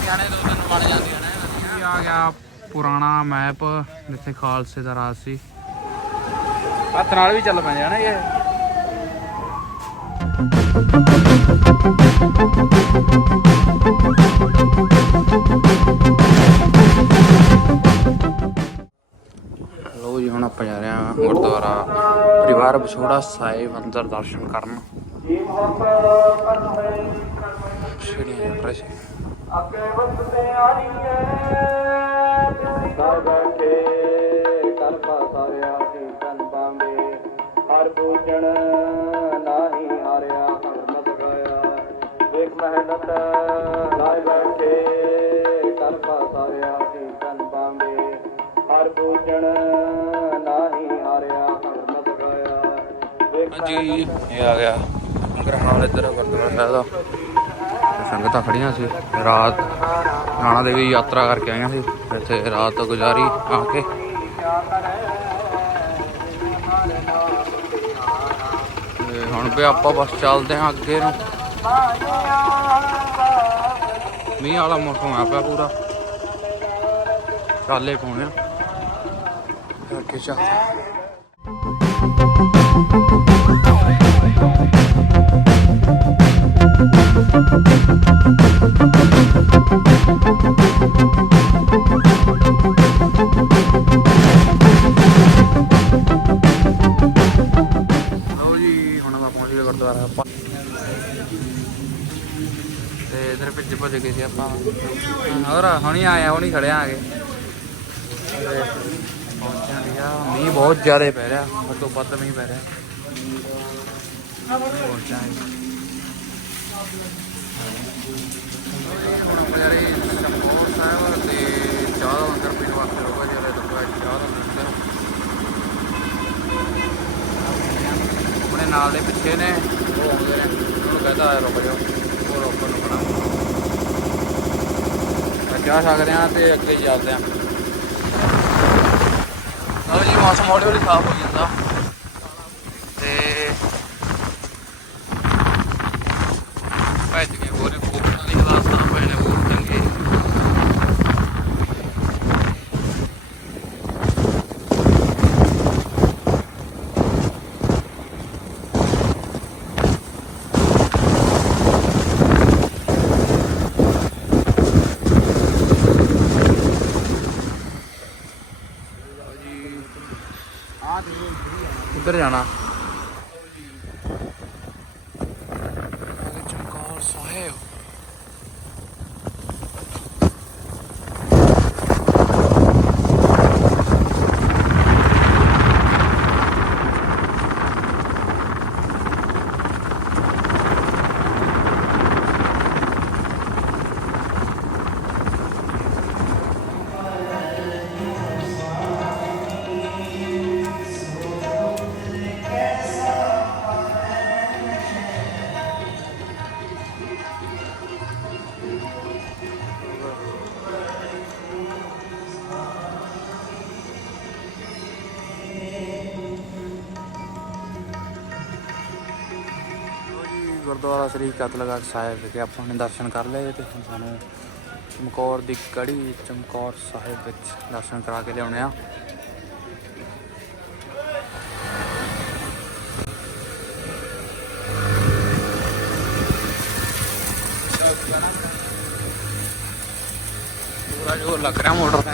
ਸਿਆਣੇ ਦੋ ਤਿੰਨ ਬਣ ਜਾਂਦੀਆਂ ਨੇ ਇਹ ਆ ਗਿਆ ਪੁਰਾਣਾ ਮੈਪ ਜਿੱਥੇ ਖਾਲਸੇ ਦਾ ਰਾਜ ਸੀ। ਹੱਥ ਨਾਲ ਵੀ ਚੱਲ ਪੈਂਦੇ ਆ ਨਾ ਇਹ। ਲੋ ਜੀ ਹੁਣ ਆਪਾਂ ਜਾ ਰਹੇ ਹਾਂ ਗੁਰਦੁਆਰਾ ਪਰਿਵਾਰ ਵਿਛੋੜਾ ਸਾਹਿਬ ਅੰਦਰ ਦਰਸ਼ਨ ਕਰਨ। ਸ਼੍ਰੀ ਪ੍ਰਸ਼ ਅੱਗੇ ਵਸਦੇ ਆਈਏ ਸਭ ਕੇ ਕਰ ਪਾਸਾਰਿਆ ਸੀ ਤਨ ਪਾਵੇ ਹਰ ਪੂਜਣ ਨਾਹੀ ਹਾਰਿਆ ਹਰ ਮਤ ਗਿਆ ਵੇਖ ਮਿਹਨਤ ਲਾਇ ਬੈਠੇ ਕਰ ਪਾਸਾਰਿਆ ਸੀ ਤਨ ਪਾਵੇ ਹਰ ਪੂਜਣ ਨਾਹੀ ਹਾਰਿਆ ਹਰ ਮਤ ਗਿਆ ਵੇਖ ਜੀ ਇਹ ਆ ਗਿਆ। ਗ੍ਰਹਾਲ ਇੱਧਰ ਗੁਰਦੁਆਰਾ ਸਾਹਿਬ ਦਾ। ਸੰਗਤਾਂ ਖੜੀਆਂ ਸੀ। ਰਾਤ ਨਾਣਾ ਦੇਵੀ ਯਾਤਰਾ ਕਰਕੇ ਆਈਆਂ ਸੀ। ਇੱਥੇ ਰਾਤ ਗੁਜ਼ਾਰੀ ਆ ਕੇ। ਹੁਣ ਵੀ ਆਪਾਂ ਬਸ ਚੱਲਦੇ ਹਾਂ ਅੱਗੇ ਨੂੰ। ਮੀਂਹ ਵਾਲਾ ਮੌਸਮ ਆ ਪਿਆ ਪੂਰਾ। ਚਾਲੇ ਪਾਉਣੇ ਆ। ਚੱਲਦੇ ਤੇ ਇਧਰ ਭਿੱਜ ਭੁੱਜ ਗਏ ਸੀ ਆਪਾਂ। ਹੋਰ, ਹੁਣੀ ਆਇਆ ਹੁਣੀ ਖੜਿਆ ਆ ਗਏ ਤੇ ਪਹੁੰਚਿਆ ਲਿਆ ਮੀਂਹ ਬਹੁਤ ਜ਼ਿਆਦਾ ਪੈ ਰਿਹਾ ਉਹ ਤੋਂ ਵੱਧ ਮੀਂਹ ਪੈ ਰਿਹਾ। ਪਹੁੰਚਿਆ ਹੁਣ ਆਪਾਂ ਸਾਹਿਬ ਤੇ ਚਾਹ ਦਾ ਲੰਗਰ ਪੀਣ ਵਾਸਤੇ ਰੋਕਾ ਜਿਹੜੇ ਦੁਪਹਿਰ ਚਾਹ ਦਾ ਲੰਗਰ ਆਪਣੇ ਨਾਲ ਦੇ ਪਿੱਛੇ ਨੇ, ਉਹ ਆਉਂਦੇ ਨੇ। ਉਹਨੂੰ ਕਹਿੰਦਾ ਆ ਰੁਕ ਜਾਓ ਉਹ ਰੋਕਣ ਨੂੰ ਖੜਾ ਮੈਂ ਚਾਹ ਛਕ ਰਿਹਾ ਤੇ ਅੱਗੇ ਚੱਲਦੇ ਆ ਲਓ ਜੀ, ਮੌਸਮ ਹੌਲੀ ਹੌਲੀ ਸਾਫ਼ ਹੋ ਜਾਂਦਾ ਤੇ ਭੱਜ ਕੇ ਗੋਰੇ ਕੋਪਾਂ ਦੀ ਹਾਲਾਤਾਂ ਪਏ ਨੇ ਬਹੁਤ ਚੰਗੇ ਕਿੱਧਰ ਜਾਣਾ ਚਮਕੌਰ ਗੁਰਦੁਆਰਾ ਸ੍ਰੀ ਕਤਲਗੜ੍ਹ ਸਾਹਿਬ ਵਿਖੇ ਆਪਾਂ ਨੇ ਦਰਸ਼ਨ ਕਰ ਲਏ ਤੇ ਹੁਣ ਸਾਨੂੰ ਚਮਕੌਰ ਦੀ ਕੜੀ, ਚਮਕੌਰ ਸਾਹਿਬ ਵਿੱਚ ਦਰਸ਼ਨ ਕਰਾ ਕੇ ਲਿਆਉਣੇ ਆ। ਪੂਰਾ ਜੋ ਲੱਗ ਰਿਹਾ ਮੋਟਰਸਾਈਕਲ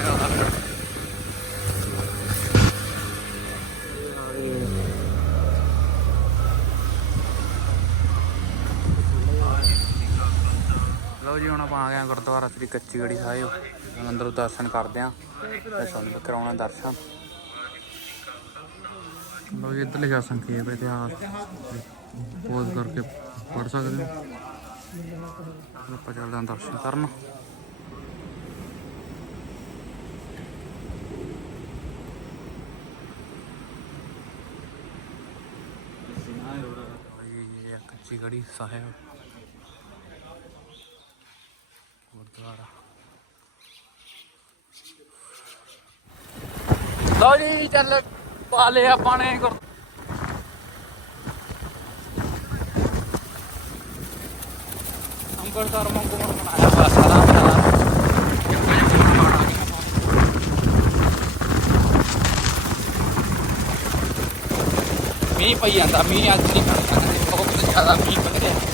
ਲਓ ਜੀ, ਹੁਣ ਆਪਾਂ ਆ ਗਏ ਹਾਂ ਗੁਰਦੁਆਰਾ ਸ੍ਰੀ ਕੱਚੀ ਗੜੀ ਸਾਹਿਬ ਅੰਦਰੋਂ ਦਰਸ਼ਨ ਕਰਦੇ ਆਂ ਤੇ ਸਾਨੂੰ ਕਰਾਉਣਾ ਦਰਸ਼ਨ। ਲਓ ਜੀ ਇੱਧਰ ਲਿਖਿਆ ਸੰਖੇਪ ਇਤਿਹਾਸ। ਪੋਜ਼ ਕਰਕੇ ਪੜ ਸਕਦੇ ਹੋ। ਆਪਾਂ ਚੱਲਦੇ ਹਾਂ ਦਰਸ਼ਨ ਕਰਨ। ਕੱਚੀ ਗੜੀ ਸਾਹਿਬ। ਗੁਰਦੁਆਰਾ। ਲਓ ਜੀ ਚੱਲ ਪਾ ਲਿਆ ਆਪਾਂ ਨੇ ਗੁਰ ਅੰਬਰਸਰ ਮੰਗੂ ਬਣਾਇਆ। ਬਸ ਆਰਾਮ ਨਾਲ ਮੀਂਹ ਪਈ ਜਾਂਦਾ ਮੀਂਹ ਅੱਜ ਨਹੀਂ ਕਰਦਾ ਬਹੁਤ ਜ਼ਿਆਦਾ ਮੀਂਹ ਪੈ ਰਿਹਾ।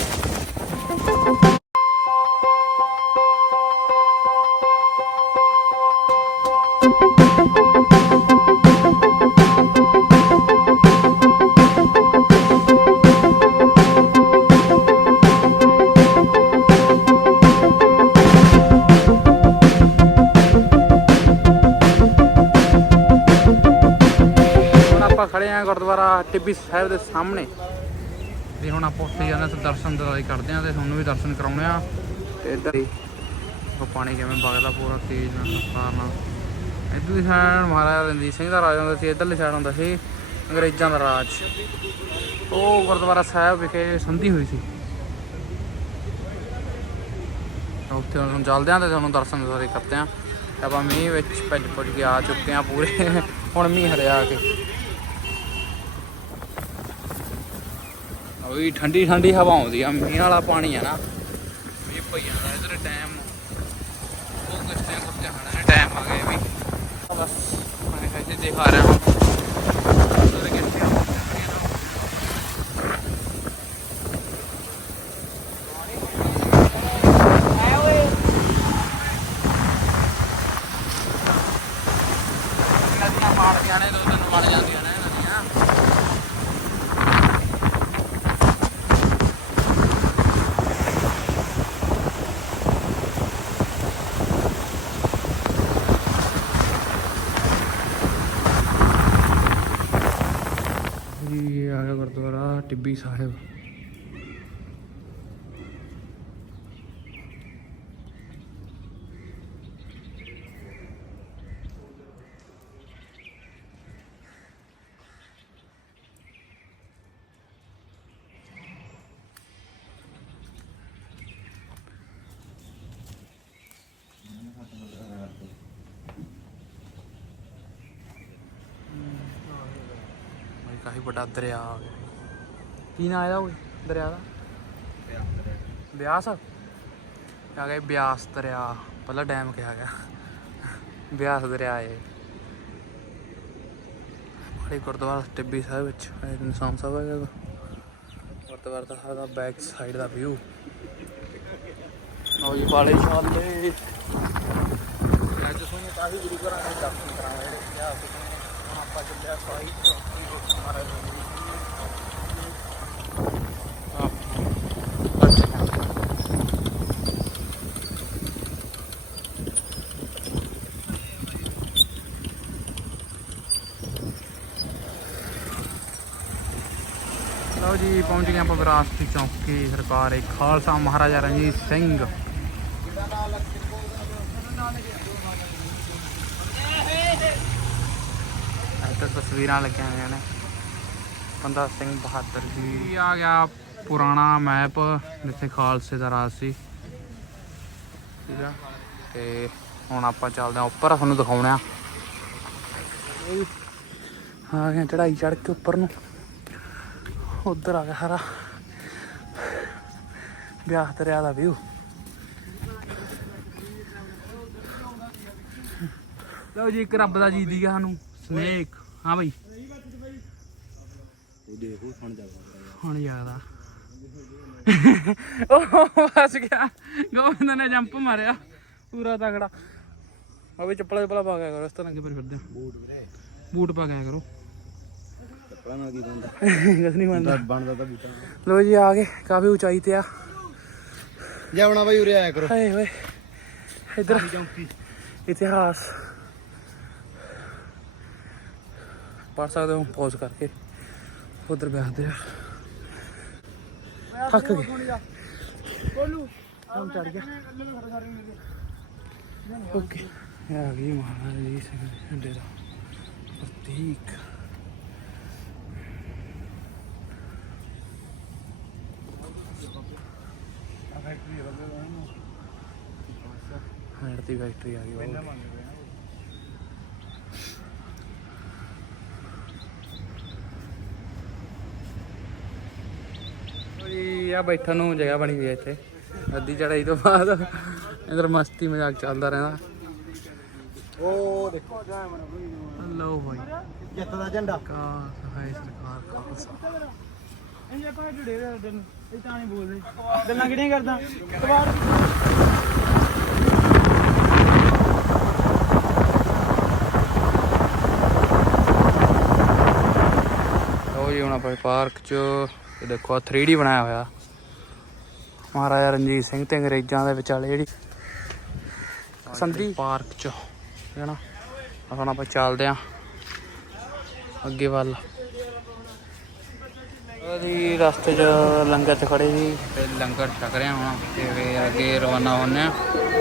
ਟਿੱਬੀ ਸਾਹਿਬ ਦੇ ਸਾਹਮਣੇ। ਤੇ ਹੁਣ ਆਪਾਂ ਉੱਥੇ ਜਾਂਦੇ ਤੇ ਦਰਸ਼ਨ ਦਰਾਈ ਕਰਦੇ ਆਂ ਤੇ ਤੁਹਾਨੂੰ ਵੀ ਦਰਸ਼ਨ ਕਰਾਉਣੇ ਆ ਤੇ ਇੱਧਰ ਹੀ ਉਹ ਪਾਣੀ ਕਿਵੇਂ ਵਗਦਾ ਪੂਰਾ, ਤੇਜ਼ ਨਾਲ ਰਫ਼ਤਾਰ ਨਾਲ। ਇੱਧਰ ਦੀ ਸਾਈਡ ਮਹਾਰਾਜਾ ਰਣਜੀਤ ਸਿੰਘ ਦਾ ਰਾਜ ਹੁੰਦਾ ਸੀ, ਇੱਧਰਲੀ ਸਾਈਡ ਹੁੰਦਾ ਸੀ ਅੰਗਰੇਜ਼ਾਂ ਦਾ ਰਾਜ। ਉਹ ਗੁਰਦੁਆਰਾ ਸਾਹਿਬ ਵਿਖੇ ਸੰਧੀ ਹੋਈ ਸੀ। ਉੱਥੇ ਹੁਣ ਚੱਲਦੇ ਆਂ ਤੇ ਤੁਹਾਨੂੰ ਦਰਸ਼ਨ ਦਰਾਈ ਕਰਦੇ ਆਂ ਆਪਾਂ ਮੀਂਹ ਵਿੱਚ ਭੱਜ ਭੁੱਜ ਕੇ ਆ ਚੁੱਕੇ ਆਂ ਪੂਰੇ। ਹੁਣ ਮੀਂਹ ਹਰਿਆ ਕੇ। ਉਹੀ ਠੰਡੀ ਠੰਡੀ ਹਵਾ ਆਉਂਦੀ ਆ ਮੀਂਹ ਵਾਲਾ ਪਾਣੀ ਆ ਨਾ। ਮੀਂਹ ਪਈ ਜਾਂਦਾ, ਇਧਰ ਟਾਈਮ ਉਹ ਕਿਸ ਟਾਈਮ ਕੁਝ ਜਾਣਾ ਟਾਈਮ ਆ ਗਿਆ ਵੀ। ਬਸ, ਮੈਂ ਇੱਥੇ ਦਿਖਾ ਰਿਹਾ ਹਾਂ। ਮਾਰ ਕੇ ਆਣੇ ਦੋ ਤਿੰਨ ਵੜ ਜਾਂਦੀਆਂ ਨੇ ਨਦੀਆਂ ਇਹ ਆ ਗਿਆ ਗੁਰਦੁਆਰਾ ਸਾਹਿਬ। ਕਾਫੀ ਵੱਡਾ ਦਰਿਆ ਆ ਗਿਆ। ਕੀ ਨਾਂ ਇਹਦਾ ਓਏ ਦਰਿਆ ਦਾ? ਬਿਆਸ? ਆ ਗਿਆ ਬਿਆਸ ਦਰਿਆ। ਪਹਿਲਾਂ ਡੈਮ ਕਿਹਾ ਗਿਆ। ਬਿਆਸ ਦਰਿਆ ਏ ਬੜੇ ਗੁਰਦੁਆਰਾ ਟਿੱਬੀ ਸਾਹਿਬ ਵਿੱਚ, ਇਹ ਨਿਸ਼ਾਨ ਸਾਹਿਬ ਹੈਗਾ ਗਾ। ਗੁਰਦੁਆਰਾ ਦਾ ਸਾਰਾ ਬੈਕ ਸਾਈਡ ਦਾ ਵਿਊ ਆਓ ਜੀ, ਵਾਲੇ ਸ਼ਾਲੇ। ਅੱਜ ਤੁਹਾਨੂੰ ਕਾਫੀ ਗੁਰੂ ਘਰਾਂ ਦੇ ਦਰਸ਼ਨ ਕਰਾਂਗੇ ਜਿਹੜੇ ਇਤਿਹਾਸ ਦੇ ਹੁਣ ਆਪਾਂ ਚੱਲਿਆ ਸਾਈ ਚੌਕੀ ਦੇ ਮਹਾਰਾਜ ਲਓ ਜੀ ਆਪਾਂ ਵਿਰਾਸਤੀ ਚੌਕੀ, ਸਰਕਾਰ ਇੱਕ ਖਾਲਸਾ ਮਹਾਰਾਜਾ ਰਣਜੀਤ ਸਿੰਘ। ਇੱਧਰ ਤਸਵੀਰਾਂ ਲੱਗੀਆਂ ਹੋਈਆਂ ਨੇ। ਬੰਦਾ ਸਿੰਘ ਬਹਾਦਰ ਜੀ। ਆ ਗਿਆ ਪੁਰਾਣਾ ਮੈਪ, ਜਿੱਥੇ ਖਾਲਸੇ ਦਾ ਰਾਜ ਸੀ। ਠੀਕ ਆ? ਤੇ ਹੁਣ ਆਪਾਂ ਚੱਲਦੇ ਆ ਉੱਪਰ, ਤੁਹਾਨੂੰ ਦਿਖਾਉਣਾ ਆ। ਗਏ ਚੜਾਈ ਚੜ ਕੇ ਉੱਪਰ ਨੂੰ। ਉਧਰ ਆ ਗਿਆ ਸਾਰਾ। ਵਿਆਹ ਦਰਿਆ ਦਾ ਵਿਊ ਲਓ ਜੀ ਇੱਕ ਰੱਬ ਦਾ ਜੀ ਦੀ ਗਿਆ ਸਾਨੂੰ। ਸਨੇਕ ਹਾਂ ਬਈ। ਦੇਖੋ ਹੁਣ ਯਾਦ ਆ। ਉਹ ਫਸ ਗਿਆ। ਗੋਬਿੰਦ ਨੇ ਜੰਪ ਮਾਰਿਆ। ਪੂਰਾ ਤਗੜਾ ਆ ਵੀ ਚੱਪਲਾਂ ਚੱਪਲਾਂ ਪਾ ਗਿਆ ਕਰੋ ਇਸ ਤਰ੍ਹਾਂ ਕਿਵੇਂ ਫਿਰਦੇ ਹੋ ਬੂਟ ਵੀਰੇ। ਬੂਟ ਪਾ ਗਿਆ ਕਰੋ। ਨਾਲ ਕੀ ਬੰਦਾ ਕੁਛ ਨਹੀਂ ਮੰਨਦਾ ਬਣਦਾ ਤਾਂ ਬੂਟਾਂ ਲੋ ਜੀ ਆ ਗਏ ਕਾਫੀ ਉਚਾਈ ਤੇ ਆ। ਜਾਵਣਾ ਬਾਈ ਉਰੇ ਆਇਆ ਕਰੋ। ਹਾਏ ਓਏ ਇਧਰ। ਇਤਿਹਾਸ। ਪੜ ਸਕਦੇ ਹੋ ਪੌਜ਼ ਕਰਕੇ। ਉਧਰ ਬੈਠਦੇ ਆ। ਥੱਕ ਗਏ। ਬੋਲੂ। ਹਮ ਚੜ ਗਿਆ। ਓਕੇ। ਇਹ ਆ ਗਈ ਮਹਾਰਾਜ ਜੀ ਸਿੰਘ ਦਾ ਹੈਂਡ ਦੀ ਫੈਕਟਰੀ ਆ ਗਈ ਉਹ ਓਏ ਆ ਬੈਠਣ ਨੂੰ ਜਗ੍ਹਾ ਬਣੀ ਹੋਈ ਹੈ ਇੱਥੇ। ਅੱਧੀ ਚੜਾਈ ਤੋਂ ਬਾਅਦ ਇਧਰ ਮਸਤੀ ਮਜ਼ਾਕ ਚੱਲਦਾ ਰਹਿੰਦਾ। ਉਹ ਦੇਖੋ ਲਓ ਭਾਈ ਜਿੱਤ ਦਾ ਝੰਡਾ। ਕਾ ਸਰਕਾਰ ਖਾਲਸਾ। ਇਹ ਆਪਾਂ ਢੜੇ ਦੇ ਦਿਨ ਇਹ ਤਾਂ ਨਹੀਂ ਬੋਲਦੇ। ਗੱਲਾਂ ਕਿਹੜੀਆਂ ਕਰਦਾ? ਕਬਾੜ ਲਓ ਜੀ ਹੁਣ ਆਪਾਂ ਪਾਰਕ 'ਚ ਇਹ ਦੇਖੋ ਆ 3D ਬਣਾਇਆ ਹੋਇਆ। ਮਹਾਰਾਜਾ ਰਣਜੀਤ ਸਿੰਘ ਤੇ ਅੰਗਰੇਜ਼ਾਂ ਦੇ ਵਿਚਾਲੇ ਜਿਹੜੀ ਸੰਧੀ। ਪਾਰਕ 'ਚ। ਹੈ ਨਾ? ਹੁਣ ਆਪਾਂ ਚੱਲਦੇ ਆਂ। ਅੱਗੇ ਵੱਲ। ਉਹਦੀ ਰਸਤੇ 'ਚ ਲੰਗਰ 'ਚ ਖੜੇ ਸੀ। ਤੇ ਲੰਗਰ ਛਕ ਰਹੇ ਹਾਂ ਤੇ ਫਿਰ ਅੱਗੇ ਰਵਾਨਾ ਹੋਣੇ ਆ।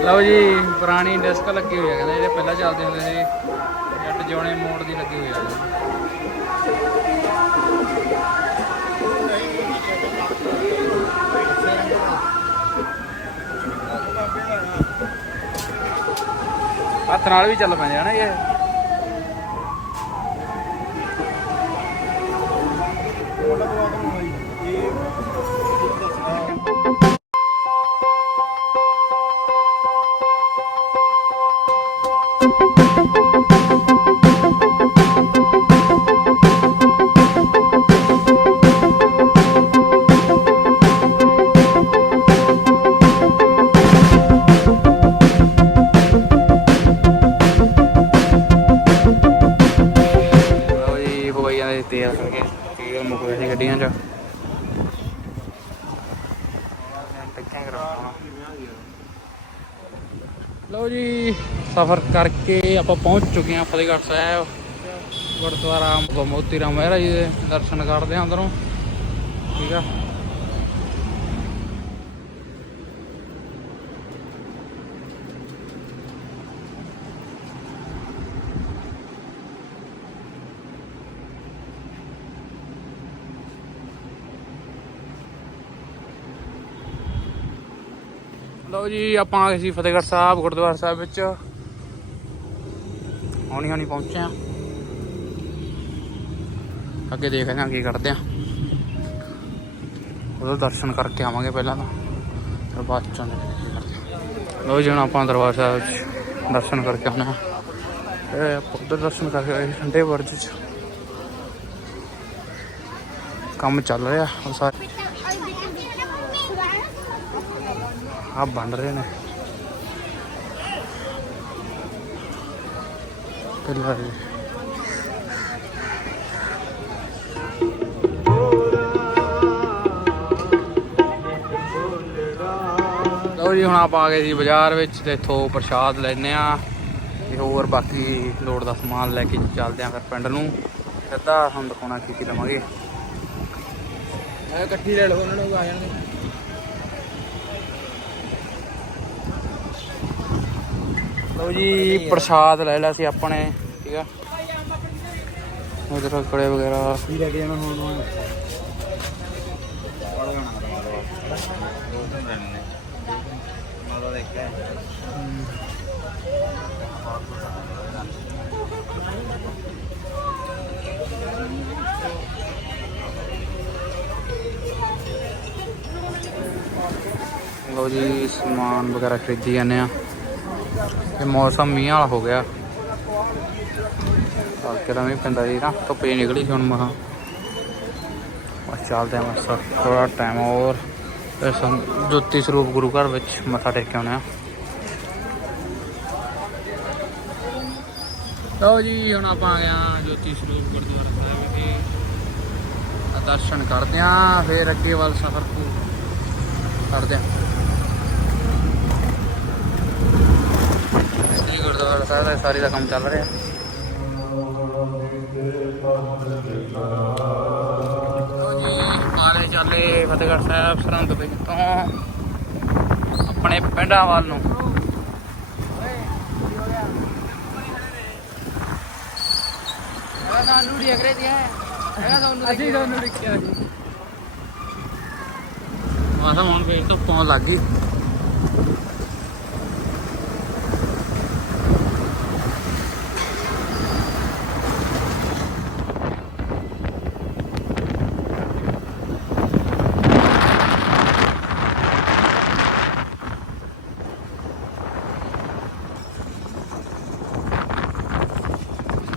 ਲਓ ਜੀ, ਪੁਰਾਣੀ ਡਿਸਕ ਲੱਗੀ ਹੋਈ ਹੈ ਕਹਿੰਦੇ ਜਿਹੜੇ ਪਹਿਲਾਂ ਚੱਲਦੇ ਹੁੰਦੇ ਸੀ, ਜੱਟ ਜੋਣੇ ਮੋੜ ਦੀ ਲੱਗੀ ਹੋਈ ਹੈ ਹੱਥ ਨਾਲ ਵੀ ਚੱਲ ਪੈਂਦੇ ਹਨਾ ਇਹ। ਸਫ਼ਰ ਕਰਕੇ ਆਪਾਂ ਪਹੁੰਚ ਚੁੱਕੇ ਹਾਂ ਫਤਿਹਗੜ੍ਹ ਸਾਹਿਬ। ਗੁਰਦੁਆਰਾ ਬਾਬਾ ਮੋਤੀ ਰਾਮ ਮਹਿਰਾ ਜੀ ਦੇ ਦਰਸ਼ਨ ਕਰਦੇ ਹਾਂ ਅੰਦਰੋਂ। ਠੀਕ ਆ? ਲਓ ਜੀ, ਆਪਾਂ ਆ ਗਏ ਸੀ ਫਤਿਹਗੜ੍ਹ ਸਾਹਿਬ, ਗੁਰਦੁਆਰਾ ਸਾਹਿਬ ਵਿੱਚ। ਹੌਣੀ ਹੌਣੀ ਪਹੁੰਚੇ ਆ ਅੱਗੇ ਦੇਖਦੇ ਹਾਂ ਕੀ ਕਰਦੇ ਆ। ਉਹਦਾ ਦਰਸ਼ਨ ਕਰਕੇ ਆਵਾਂਗੇ ਪਹਿਲਾਂ ਤਾਂ। ਫਿਰ ਬਾਅਦ ਚੋਂ ਦੇਖਦੇ ਹਾਂ ਆਪਾਂ ਦਰਬਾਰ ਸਾਹਿਬ ਦਰਸ਼ਨ ਕਰਕੇ ਆਉਣਾ ਤੇ ਆਪਾਂ ਉੱਧਰ ਦਰਸ਼ਨ ਕਰਕੇ ਆਏ ਠੰਡੇ ਵਰਜ 'ਚ। ਕੰਮ ਚੱਲ ਰਿਹਾ ਉਹ ਸਾਰੇ ਆ ਬਣ ਰਹੇ ਨੇ। ਇਹ ਲਓ ਜੀ ਹੁਣ ਆਪਾਂ ਆ ਗਏ ਸੀ ਬਾਜ਼ਾਰ ਵਿੱਚ ਤੇ ਇੱਥੋਂ ਪ੍ਰਸ਼ਾਦ ਲੈਨੇ ਆ ਤੇ ਹੋਰ ਬਾਕੀ ਲੋੜ ਦਾ ਸਮਾਨ ਲੈ ਕੇ ਚੱਲਦੇ ਆ ਫਿਰ ਪਿੰਡ ਨੂੰ। ਸਿੱਧਾ ਤੁਹਾਨੂੰ ਦਿਖਾਉਣਾ ਕੀ ਕੀ ਲਵਾਂਗੇ ਇਹ ਇਕੱਠੀ ਲੈ ਲਓ ਉਹਨਾਂ ਨੂੰ ਆ ਜਾਣਗੇ। ਲਓ ਜੀ ਪ੍ਰਸ਼ਾਦ ਲੈ ਲਿਆ ਸੀ ਆਪਣੇ ਠੀਕ ਆ। ਉਧਰ ਕੜੇ ਵਗੈਰਾ। ਕੀ ਲੈ ਕੇ ਜਾਣਾ ਹੁਣ? ਲਓ ਜੀ ਸਮਾਨ ਵਗੈਰਾ ਖਰੀਦੀ ਜਾਂਦੇ ਆ। ਇਹ ਮੌਸਮ ਮੀਂਹ ਵਾਲਾ ਹੋ ਗਿਆ। ਹਲਕੇ ਦਾ ਮੀਂਹ ਪੈਂਦਾ ਜੀ ਨਾ, ਧੁੱਪ ਜਿਹੀ ਨਿਕਲੀ ਸੀ ਹੁਣ ਮਹਾ। ਬਸ ਚੱਲਦੇ ਆ ਬਸ ਥੋੜਾ ਟਾਈਮ ਹੋਰ। ਫਿਰ ਸਾਨੂੰ ਜੋਤੀ ਸਰੂਪ ਗੁਰੂ ਘਰ ਵਿੱਚ ਮੱਥਾ ਟੇਕ ਕੇ ਆਉਣਾ ਆ ਲਓ ਜੀ, ਹੁਣ ਆਪਾਂ ਆ ਗਏ ਆ ਜੋਤੀ ਸਰੂਪ ਗੁਰਦੁਆਰਾ ਸਾਹਿਬ ਵਿਖੇ। ਦਰਸ਼ਨ ਕਰਦੇ ਆ ਫਿਰ ਅੱਗੇ ਵੱਲ ਸਫ਼ਰ ਕਰਦੇ ਆ ਸ੍ਰੀ ਗੁਰਦੁਆਰਾ ਸਾਹਿਬ ਦਾ ਸਾਰੀ ਦਾ ਕੰਮ ਚੱਲ ਰਿਹਾ। ਲਓ ਜੀ ਆਲੇ ਚੱਲੇ ਫਤਿਹਗੜ੍ਹ ਸਾਹਿਬ ਸਰਹੰਦ ਵਿੱਚ ਤੋਂ ਆਪਣੇ ਪਿੰਡਾਂ ਵੱਲ ਨੂੰ। ਅਸੀਂ ਤੁਹਾਨੂੰ ਦੇਖਿਆ। ਜੀ। ਮਾਸਾ ਹੁਣ ਫੇਰ ਤੋਂ ਪੌਣ ਲੱਗ ਗਈ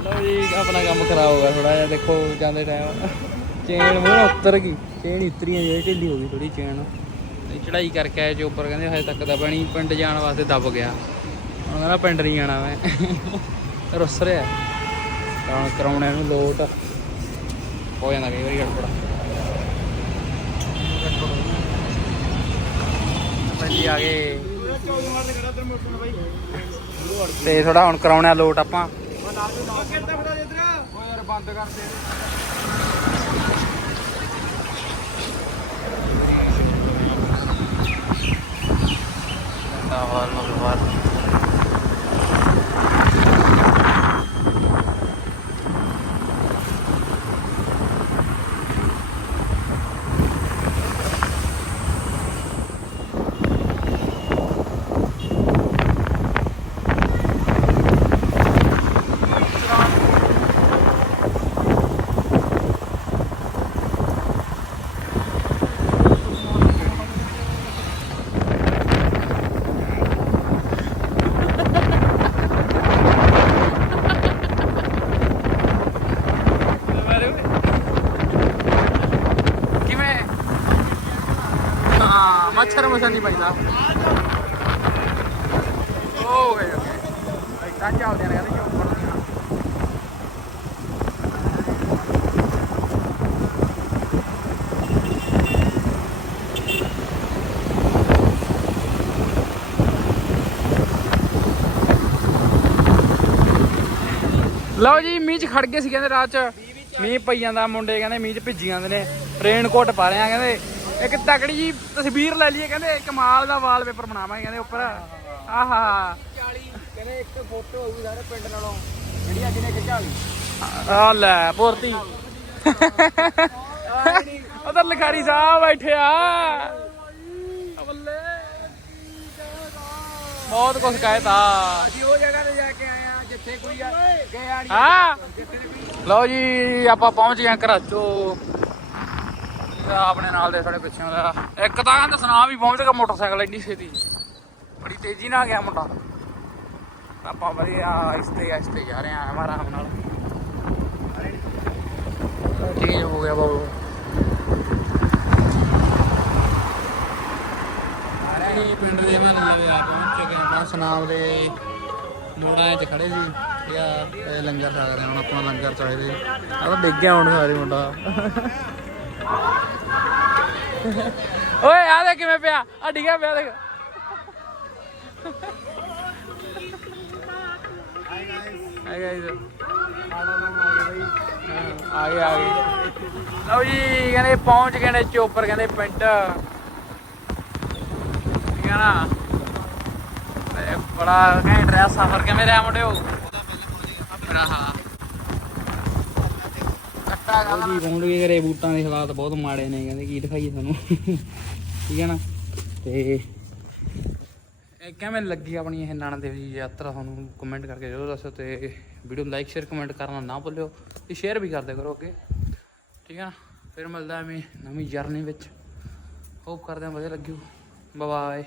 ਲਓ ਜੀ ਜੀ ਆਪਣਾ ਕੰਮ ਖਰਾਬ ਹੋ ਗਿਆ ਥੋੜਾ ਜਿਹਾ ਦੇਖੋ ਜਾਂਦੇ ਟਾਈਮ ਚੇਨ ਮੂੰਹ ਉੱਤਰ ਗਈ। ਚੇਨ ਉਤਰੀ ਹੈ, ਜਿਹੜੀ ਢਿੱਲੀ ਹੋ ਗਈ ਥੋੜੀ ਚੇਨ। ਚੜਾਈ ਕਰਕੇ ਆਏ ਜੋ ਉੱਪਰ, ਕਹਿੰਦੇ ਹਜੇ ਤੱਕ ਦਬਣੀ ਪਿੰਡ ਜਾਣ ਵਾਸਤੇ ਦਬ ਗਿਆ। ਹੁਣ ਕਹਿੰਦਾ ਪਿੰਡ ਨਹੀਂ ਜਾਣਾ ਮੈਂ। ਰੁੱਸ ਰਿਹਾ। ਤਾਂ ਕਰਾਉਣਾ ਇਹਨੂੰ ਲੋਟ। ਹੋ ਜਾਂਦਾ ਕਈ ਵਾਰੀ ਗੜਬੜ। ਪੰਜੀ ਆ ਗਏ। ਤੇ ਥੋੜਾ ਹੁਣ ਕਰਾਉਣਾ ਲੋਟ ਆਪਾਂ। ਬੰਦ ਕਰ ਦੇ Awal keluar. ਮੱਛਰ ਮੱਛਰ ਨਹੀਂ ਪੈਂਦਾ ਹੋ ਗਏ ਓਕੇ ਇਦਾਂ ਚੱਲਦੇ ਨੇ ਕਹਿੰਦੇ ਚੋਪੜ ਦੀਆਂ ਲਓ ਜੀ, ਮੀਂਹ ਚ ਖੜ ਗਏ ਸੀ ਕਹਿੰਦੇ ਰਾਤ ਚ। ਮੀਂਹ ਪਈ ਜਾਂਦਾ, ਮੁੰਡੇ ਕਹਿੰਦੇ ਮੀਂਹ ਚ ਭਿੱਜੀ ਜਾਂਦੇ ਨੇ। ਰੇਨ ਕੋਟ ਪਾ ਲਿਆ ਕਹਿੰਦੇ। ਇੱਕ ਤਕੜੀ ਜੀ ਤਸਵੀਰ ਲੈ ਲਈਏ ਕਹਿੰਦੇ ਕਮਾਲ ਦਾ ਵਾਲਪੇਪਰ ਬਣਾਵਾਂਗੇ ਕਹਿੰਦੇ ਉੱਪਰ। ਆਹਾ ਕਹਿੰਦੇ ਇੱਕ ਫੋਟੋ ਹੋਊਗੀ ਸਾਰੇ ਪਿੰਡ ਨਾਲੋਂ। ਜਿਹੜੀ ਅੱਜ ਨੇ ਖਿਚਾਲੀ। ਆ ਲੈ ਪੂਰਤੀ। ਉਧਰ ਲਖਾਰੀ ਸਾਹਿਬ ਬੈਠੇ ਆ। ਬੱਲੇ। ਬਹੁਤ ਕੁਝ ਕਹਿਤਾ। ਅਸੀਂ ਉਹ ਜਗ੍ਹਾ ਤੇ ਜਾ ਕੇ ਆਏ ਆ ਜਿੱਥੇ ਕੋਈ ਆ ਗਿਆ ਨਹੀਂ ਹਾਂ। ਲਓ ਜੀ ਆਪਾਂ ਪਹੁੰਚ ਗਏ ਘਰਾਂ ਚੋਂ। ਇਹਦਾ ਆਪਣੇ ਨਾਲ ਦੇ ਸਾਡੇ ਪਿੱਛੇ ਦਾ ਇੱਕ ਤਾਂ ਕਹਿੰਦਾ ਸੁਨਾਮ ਵੀ ਪਹੁੰਚ ਗਿਆ ਮੋਟਰਸਾਈਕਲ ਇੰਨੀ ਛੇਤੀ। ਬੜੀ ਤੇਜ਼ੀ ਨਾਲ ਗਿਆ ਮੁੰਡਾ। ਆਪਾਂ ਵਧੀਆ ਆਹਿਸਤੇ ਆਹਿਸਤੇ ਜਾ ਰਹੇ ਹਾਂ ਆਰਾਮ ਨਾਲ। ਠੀਕ ਹੋ ਗਿਆ ਬਾਬੂ। ਪਿੰਡ ਦੇ ਮੈਂ ਨਵੇਂ ਆ ਪਹੁੰਚ ਹਾਂ। ਆਪਾਂ ਸੁਨਾਮ ਦੇ ਮੋੜਾਂ 'ਚ ਖੜੇ ਸੀ। ਯਾ ਲੰਗਰ ਛਕ ਰਹੇ ਹੁਣ ਆਪਣਾ ਲੰਗਰ ਚਾਹੀਦੇ। ਆ ਤਾਂ ਡਿੱਗ ਗਿਆ ਹੁਣ ਸਾਰੇ ਮੁੰਡਾ। ਓਏ ਆ ਦੇ ਕਿਵੇਂ ਪਿਆ। ਆ ਡਿੱਗਿਆ ਪਿਆ, ਦੇਖ। ਹਾਈ ਗਾਇਸ ਆ ਗਏ ਆ ਗਏ। ਲਓ ਜੀ, ਕਹਿੰਦੇ ਪਹੁੰਚ ਗਏ ਨੇ ਚੋਪਰ, ਕਹਿੰਦੇ ਪਿੰਡ। ਠੀਕ ਹੈ ਨਾ? ਤੇ ਬੜਾ ਘੈਂਟ ਰਿਹਾ ਸਫ਼ਰ। ਕਿਵੇਂ ਰਿਹਾ ਮੁੰਡਿਓ? ਰਹਾ ਕੱਟਾ ਜੀ ਪਹੁੰਚ ਗਏ ਘਰੇ ਬੂਟਾਂ ਦੇ ਹਾਲਾਤ ਬਹੁਤ ਮਾੜੇ ਨੇ, ਕਹਿੰਦੇ ਕੀ ਦਿਖਾਈਏ ਤੁਹਾਨੂੰ। ਠੀਕ ਹੈ ਨਾ? ਤੇ ਇਹ ਕਿਵੇਂ ਲੱਗੀ ਆਪਣੀ ਇਹ ਨਾਨਾ ਜੀ ਦੀ ਯਾਤਰਾ? ਤੁਹਾਨੂੰ ਕਮੈਂਟ ਕਰਕੇ ਜ਼ਰੂਰ ਦੱਸੋ ਤੇ ਵੀਡੀਓ ਨੂੰ ਲਾਈਕ ਸ਼ੇਅਰ ਕਮੈਂਟ ਕਰਨਾ ਨਾ ਭੁੱਲਿਓ ਤੇ ਸ਼ੇਅਰ ਵੀ ਕਰਦੇ ਕਰੋ ਅੱਗੇ। ਠੀਕ ਹੈ ਨਾ? ਫਿਰ ਮਿਲਦਾ ਐਵੇਂ ਨਵੀਂ ਜਰਨੀ ਵਿੱਚ। ਹੋਪ ਕਰਦੇ ਹਾਂ ਵਧੀਆ ਲੱਗਿਓ। Bye bye